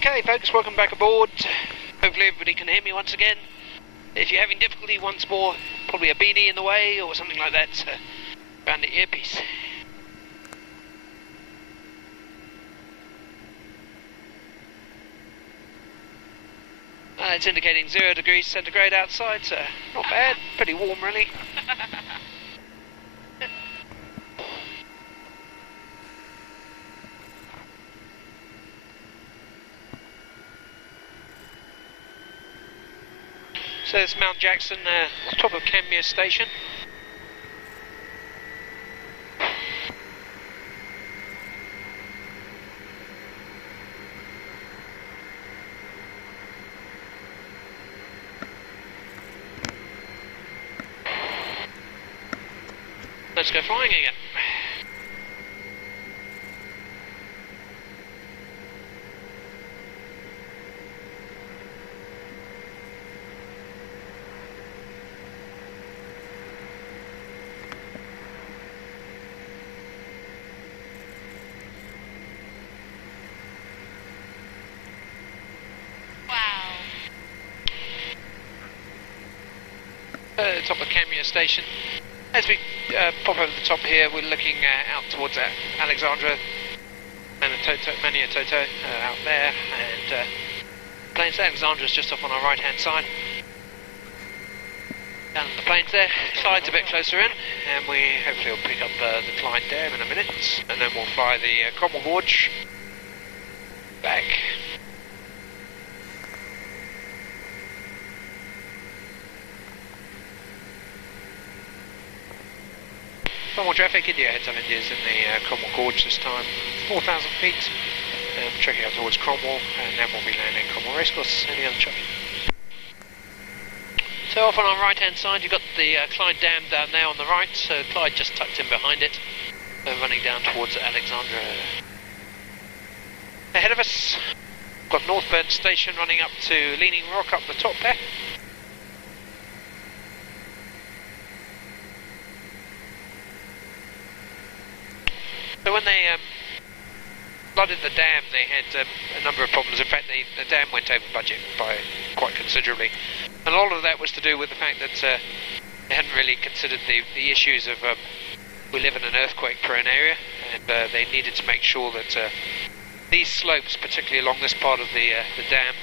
Okay folks, welcome back aboard. Hopefully everybody can hear me once again. If you're having difficulty once more, probably a beanie in the way or something like that, around the earpiece. It's indicating 0 degrees centigrade outside, so not bad, pretty warm really. So it's Mount Jackson, top of Canmere Station. Let's go flying again. Top of Canmere Station. As we pop over the top here, we're looking out towards Alexandra, Maniatoto, out there, and plains. Alexandra's just off on our right hand side. Down in the plains there, Clyde's a bit closer in, and we hopefully will pick up the Clyde Dam in a minute, and then we'll fly the Cromwell Gorge back. Normal traffic, India Hotel India's in the Cromwell Gorge this time, 4,000 feet, checking out towards Cromwell, and then we'll be landing Cromwell Racecourse, any other traffic. So off on our right hand side you've got the Clyde Dam down there on the right, so Clyde just tucked in behind it, running down towards Alexandra. Ahead of us, we've got Northburn Station running up to Leaning Rock up the top there. So when they flooded the dam, they had a number of problems. In fact, the dam went over budget by quite considerably. And a lot of that was to do with the fact that they hadn't really considered the issues of we live in an earthquake-prone area, and they needed to make sure that these slopes, particularly along this part of the dam,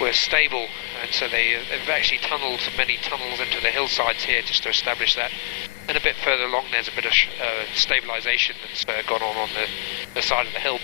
were stable. And so they've actually tunnelled many tunnels into the hillsides here just to establish that. And a bit further along there's a bit of stabilisation that's gone on the side of the hill.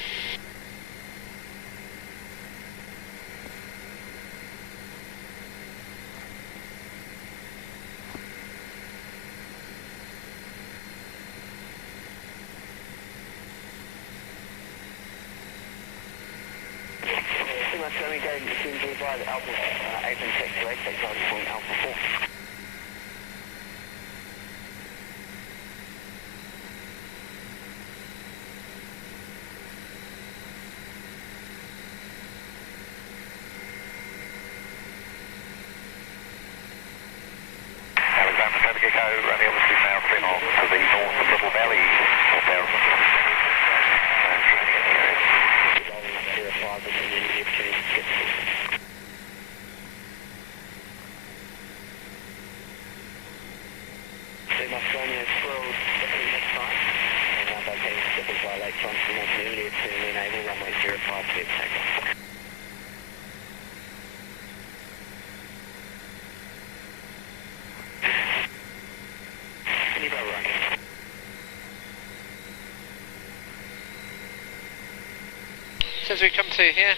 As we come to here,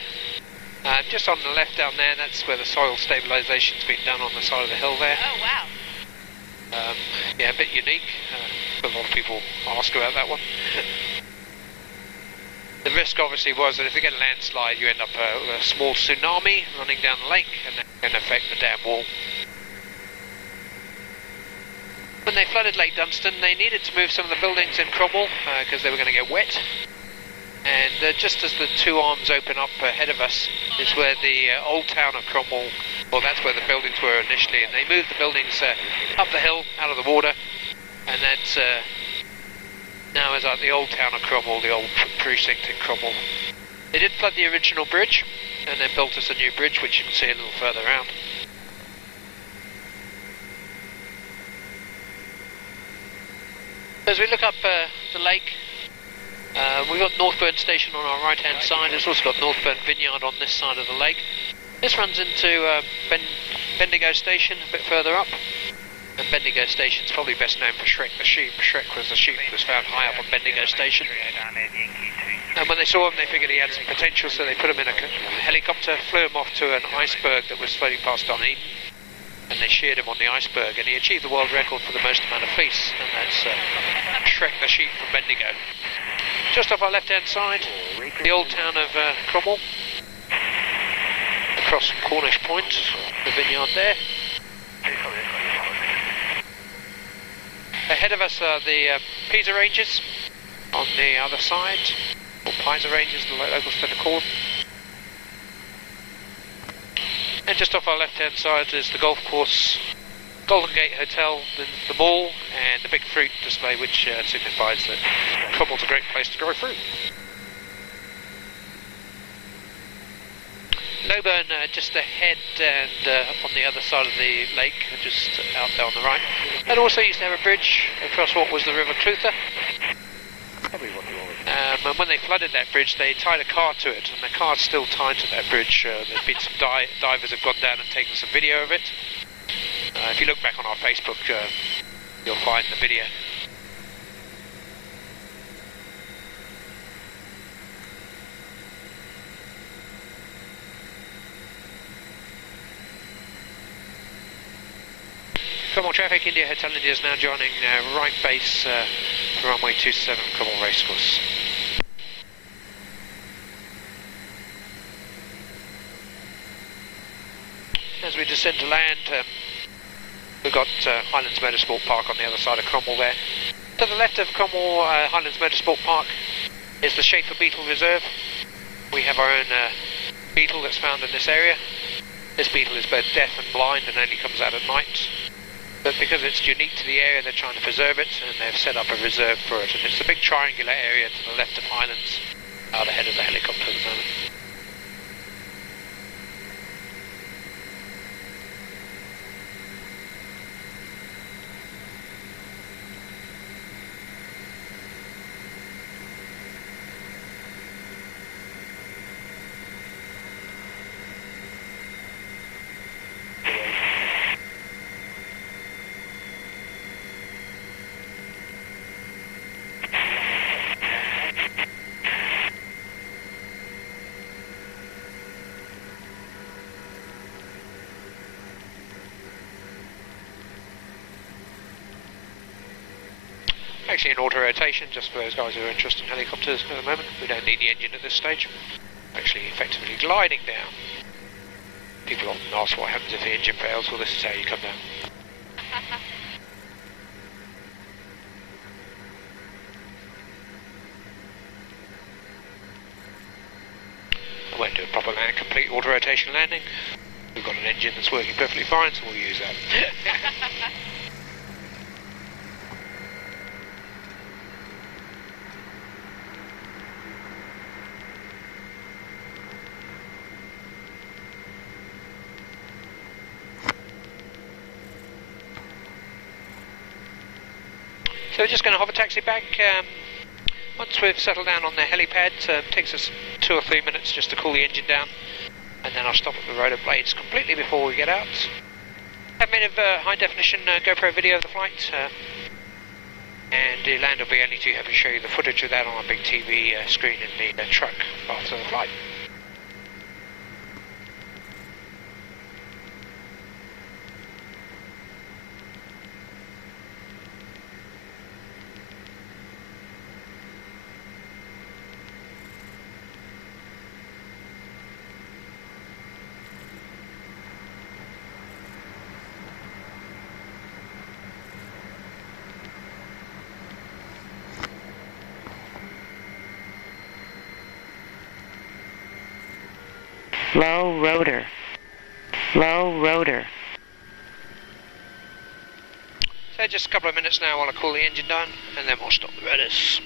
just on the left down there, that's where the soil stabilisation's been done on the side of the hill there. Oh wow. Yeah, a bit unique. A lot of people ask about that one. The risk obviously was that if you get a landslide, you end up with a small tsunami running down the lake, and that can affect the dam wall. When they flooded Lake Dunstan, they needed to move some of the buildings in Cromwell because they were going to get wet. And just as the two arms open up ahead of us is where the old town of Cromwell, well, that's where the buildings were initially, and they moved the buildings up the hill, out of the water, and that's now is like the old town of Cromwell, the old precinct in Cromwell. They did flood the original bridge, and then built us a new bridge, which you can see a little further out. As we look up the lake, we've got Northburn Station on our right-hand side. It's also got Northburn Vineyard on this side of the lake. This runs into Bendigo Station a bit further up. And Bendigo Station is probably best known for Shrek the sheep. Shrek was the sheep that was found high up on Bendigo Station. And when they saw him, they figured he had some potential, so they put him in a helicopter, flew him off to an iceberg that was floating past Dunedin, and they sheared him on the iceberg, and he achieved the world record for the most amount of fleece, and that's Shrek the sheep from Bendigo. Just off our left-hand side, the old town of Cromwell, across from Cornish Point, the vineyard there. Ahead of us are the Pisa Ranges on the other side, or Pisa Ranges, the locals tend to call them. And just off our left-hand side is the golf course, Golden Gate Hotel, the mall, and the big fruit display, which signifies that Cromwell's a great place to go through. Lowburn just ahead and on the other side of the lake, just out there on the right. And also used to have a bridge across what was the River Clutha. And when they flooded that bridge, they tied a car to it, and the car's still tied to that bridge. There's been some divers have gone down and taken some video of it. If you look back on our Facebook, you'll find the video. Cromwell traffic, India Hotel India is now joining right base runway 27 Cromwell Racecourse. As we descend to land, we've got Highlands Motorsport Park on the other side of Cromwell there. To the left of Cromwell Highlands Motorsport Park is the Schaefer Beetle Reserve. We have our own beetle that's found in this area. This beetle is both deaf and blind and only comes out at night. But because it's unique to the area, they're trying to preserve it, and they've set up a reserve for it. And it's a big triangular area to the left of Highlands, out ahead of the helicopter at the moment. Actually in auto rotation, just for those guys who are interested in helicopters at the moment. We don't need the engine at this stage. Actually effectively gliding down. People often ask what happens if the engine fails. Well, this is how you come down. I won't do a proper complete auto rotation landing. We've got an engine that's working perfectly fine, so we'll use that. So we're just going to hover taxi back. Once we've settled down on the helipad, it takes us 2 or 3 minutes just to cool the engine down, and then I'll stop at the rotor blades completely before we get out. I've made a high definition GoPro video of the flight, and the land will be only too happy to show you the footage of that on a big TV screen in the truck after the flight. Low rotor. Low rotor. So just a couple of minutes now while I cool the engine down, and then we'll stop the rotors.